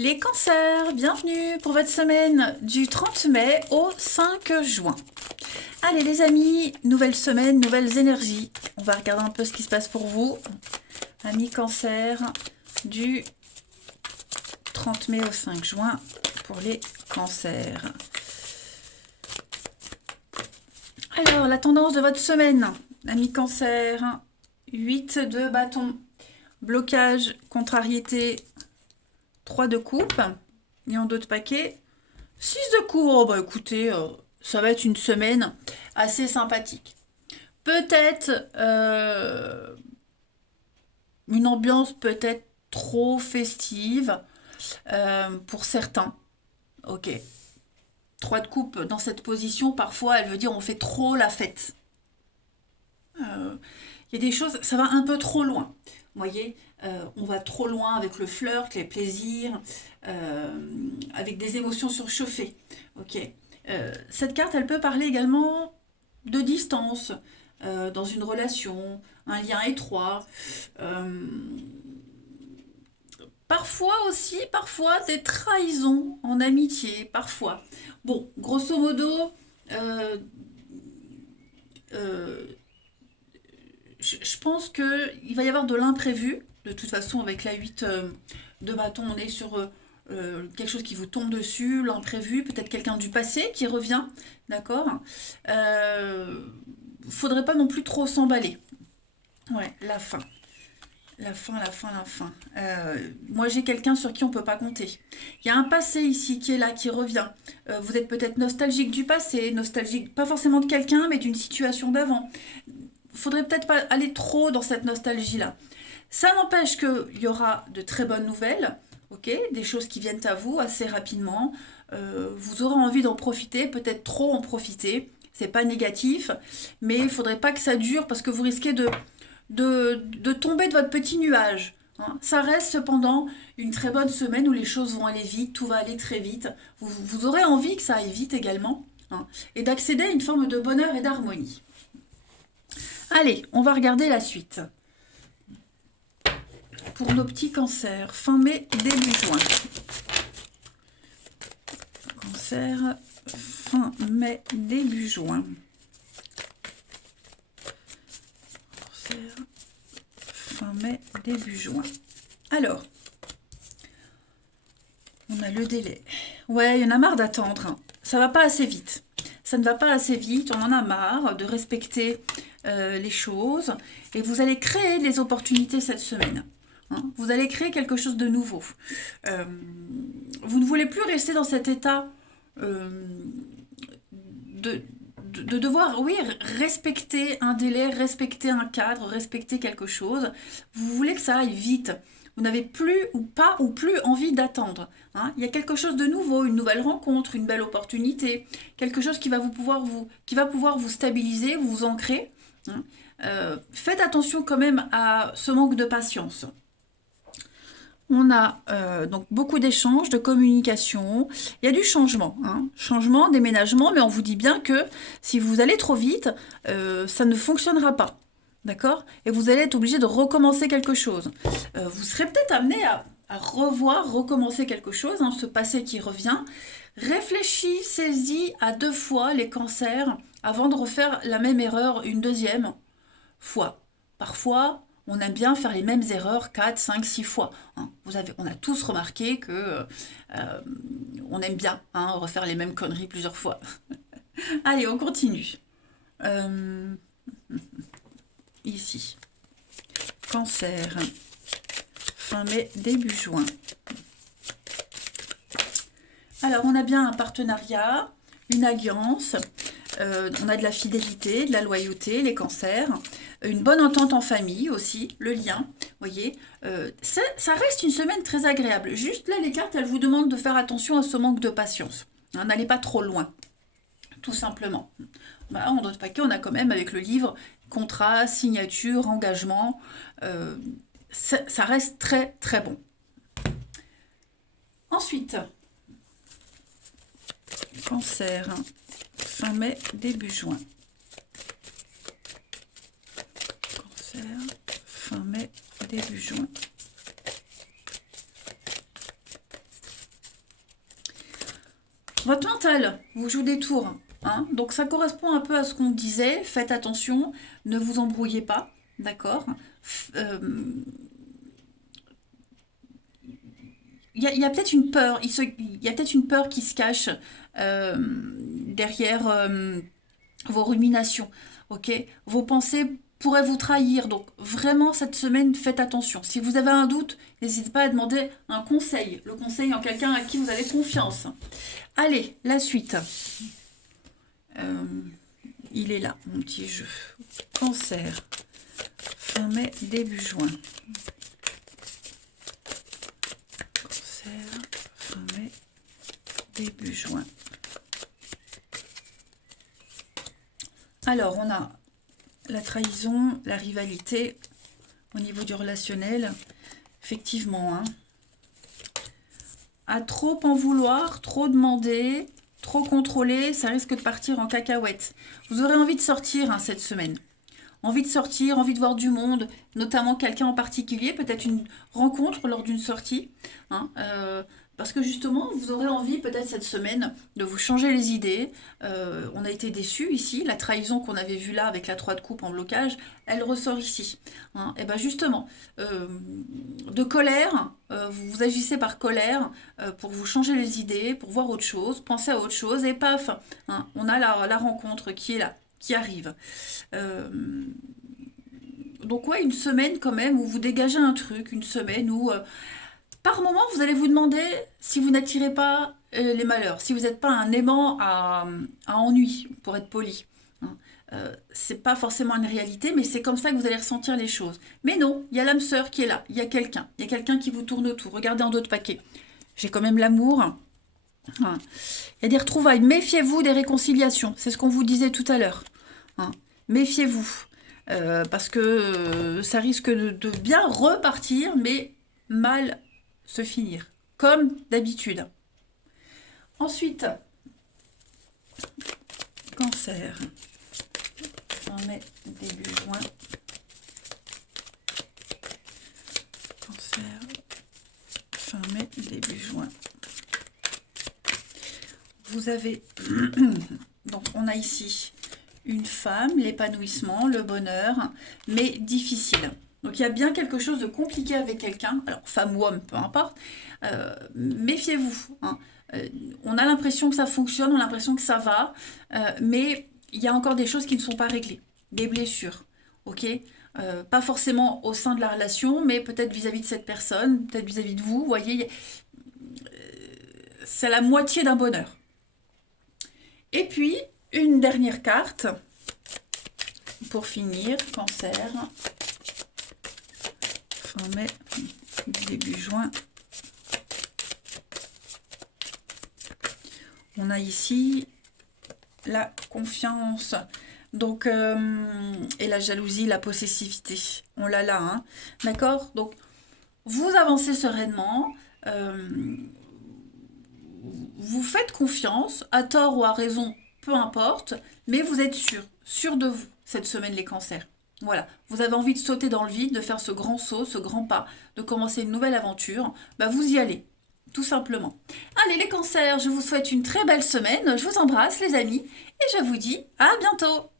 Les cancers, bienvenue pour votre semaine du 30 mai au 5 juin. Allez les amis, nouvelle semaine, nouvelles énergies. On va regarder un peu ce qui se passe pour vous. Amis cancer, du 30 mai au 5 juin pour les cancers. Alors, la tendance de votre semaine, amis cancer, 8 de bâton, blocage, contrariété, 3 de coupe, lion 2 de paquet, 6 de coupe. Oh bah écoutez, ça va être une semaine assez sympathique. Peut-être une ambiance peut-être trop festive pour certains. Ok. 3 de coupe dans cette position, parfois elle veut dire on fait trop la fête. Il y a des choses, ça va un peu trop loin. Vous voyez, on va trop loin avec le flirt, les plaisirs, avec des émotions surchauffées. Ok. Cette carte, elle peut parler également de distance dans une relation, un lien étroit. Parfois aussi, parfois des trahisons en amitié, parfois. Bon, grosso modo, euh, euh, je pense qu'il va y avoir de l'imprévu. De toute façon, avec la 8 de bâton, on est sur quelque chose qui vous tombe dessus, l'imprévu, peut-être quelqu'un du passé qui revient, d'accord. Faudrait pas non plus trop s'emballer. Ouais, la fin. La fin, la fin, la fin. Moi, j'ai quelqu'un sur qui on peut pas compter. Il y a un passé ici qui est là, qui revient. Vous êtes peut-être nostalgique du passé, nostalgique, pas forcément de quelqu'un, mais d'une situation d'avant. Faudrait peut-être pas aller trop dans cette nostalgie-là. Ça n'empêche qu'il y aura de très bonnes nouvelles, ok, des choses qui viennent à vous assez rapidement. Vous aurez envie d'en profiter, peut-être trop en profiter. C'est pas négatif, mais il faudrait pas que ça dure parce que vous risquez de tomber de votre petit nuage. Hein. Ça reste cependant une très bonne semaine où les choses vont aller vite, tout va aller très vite. Vous aurez envie que ça aille vite également, hein, et d'accéder à une forme de bonheur et d'harmonie. Allez, on va regarder la suite. Pour nos petits cancers, fin mai, début juin. Cancer, fin mai, début juin. Cancer, fin mai, début juin. Alors, on a le délai. Ouais, il y en a marre d'attendre. Hein. Ça va pas assez vite. Ça ne va pas assez vite. On en a marre de respecter les choses. Et vous allez créer des opportunités cette semaine. Hein. Vous allez créer quelque chose de nouveau. Vous ne voulez plus rester dans cet état euh, de, de devoir, oui, respecter un délai, respecter un cadre, respecter quelque chose. Vous voulez que ça aille vite. Vous n'avez plus ou pas ou plus envie d'attendre. Hein. Il y a quelque chose de nouveau, une nouvelle rencontre, une belle opportunité, quelque chose qui va pouvoir vous stabiliser, vous ancrer. Hein. Faites attention quand même à ce manque de patience. On a donc beaucoup d'échanges, de communication. Il y a du changement, hein. Changement, déménagement, mais on vous dit bien que si vous allez trop vite, ça ne fonctionnera pas. D'accord? Et vous allez être obligé de recommencer quelque chose. Vous serez peut-être amené à revoir, recommencer quelque chose, hein, ce passé qui revient. Réfléchissez-y à 2 fois les cancers avant de refaire la même erreur une deuxième fois. Parfois, on aime bien faire les mêmes erreurs 4, 5, 6 fois. Hein. On a tous remarqué que on aime bien, hein, refaire les mêmes conneries plusieurs fois. Allez, on continue. Euh, Ici, cancer, fin mai, début juin. Alors, on a bien un partenariat, une alliance, on a de la fidélité, de la loyauté, les cancers, une bonne entente en famille aussi, le lien, voyez. Ça reste une semaine très agréable. Juste là, les cartes, elles vous demandent de faire attention à ce manque de patience. Hein, n'allez pas trop loin, tout simplement. Bah, en d'autres paquets, on a quand même avec le livre contrat, signature, engagement. Ça reste très très bon. Ensuite, cancer, fin mai, début juin. Cancer, fin mai, début juin. Votre mental vous joue des tours. Hein, donc ça correspond un peu à ce qu'on disait. Faites attention, ne vous embrouillez pas. D'accord. Il y a peut-être une peur. Il y a peut-être une peur qui se cache derrière vos ruminations. Ok. Vos pensées pourraient vous trahir. Donc vraiment cette semaine, faites attention. Si vous avez un doute, n'hésitez pas à demander un conseil. Le conseil en quelqu'un à qui vous avez confiance. Allez, la suite. Euh, il est là, mon petit jeu. Cancer. Fin mai, début juin. Cancer. Fin mai, début juin. Alors, on a la trahison, la rivalité au niveau du relationnel. Effectivement, hein. À trop en vouloir, trop demander, trop contrôler, ça risque de partir en cacahuète. Vous aurez envie de sortir hein, cette semaine. Envie de sortir, envie de voir du monde, notamment quelqu'un en particulier, peut-être une rencontre lors d'une sortie. Hein, parce que justement, vous aurez envie peut-être cette semaine de vous changer les idées. On a été déçus ici, la trahison qu'on avait vue là avec la 3 de coupe en blocage, elle ressort ici. Hein, et bien justement, de colère, vous agissez par colère pour vous changer les idées, pour voir autre chose, penser à autre chose, et paf, hein, on a la rencontre qui est là, qui arrive. Donc ouais, une semaine quand même où vous dégagez un truc, une semaine où par moment vous allez vous demander si vous n'attirez pas les malheurs, si vous n'êtes pas un aimant à ennui, pour être poli. Hein. C'est pas forcément une réalité, mais c'est comme ça que vous allez ressentir les choses. Mais non, il y a l'âme sœur qui est là, il y a quelqu'un qui vous tourne autour. Regardez en d'autres paquets. J'ai quand même l'amour. Hein. Il y a des retrouvailles. Méfiez-vous des réconciliations. C'est ce qu'on vous disait tout à l'heure. Hein. Méfiez-vous. Parce que ça risque de bien repartir, mais mal se finir. Comme d'habitude. Ensuite, cancer. Fin mai, début juin. Cancer. Fin mai, début juin. Vous avez... Donc, on a ici une femme, l'épanouissement, le bonheur, mais difficile. Donc, il y a bien quelque chose de compliqué avec quelqu'un. Alors, femme ou homme, peu importe. Méfiez-vous. Hein. On a l'impression que ça fonctionne, on a l'impression que ça va, mais il y a encore des choses qui ne sont pas réglées. Des blessures, ok pas forcément au sein de la relation, mais peut-être vis-à-vis de cette personne, peut-être vis-à-vis de vous. Vous voyez, c'est la moitié d'un bonheur. Et puis, une dernière carte pour finir, cancer, fin mai, début juin. On a ici la confiance, donc, et la jalousie, la possessivité. On l'a là, hein. D'accord? Donc, vous avancez sereinement, vous faites confiance, à tort ou à raison, peu importe, mais vous êtes sûr de vous, cette semaine, les cancers. Voilà, vous avez envie de sauter dans le vide, de faire ce grand saut, ce grand pas, de commencer une nouvelle aventure, bah vous y allez, tout simplement. Allez les cancers, je vous souhaite une très belle semaine, je vous embrasse les amis, et je vous dis à bientôt.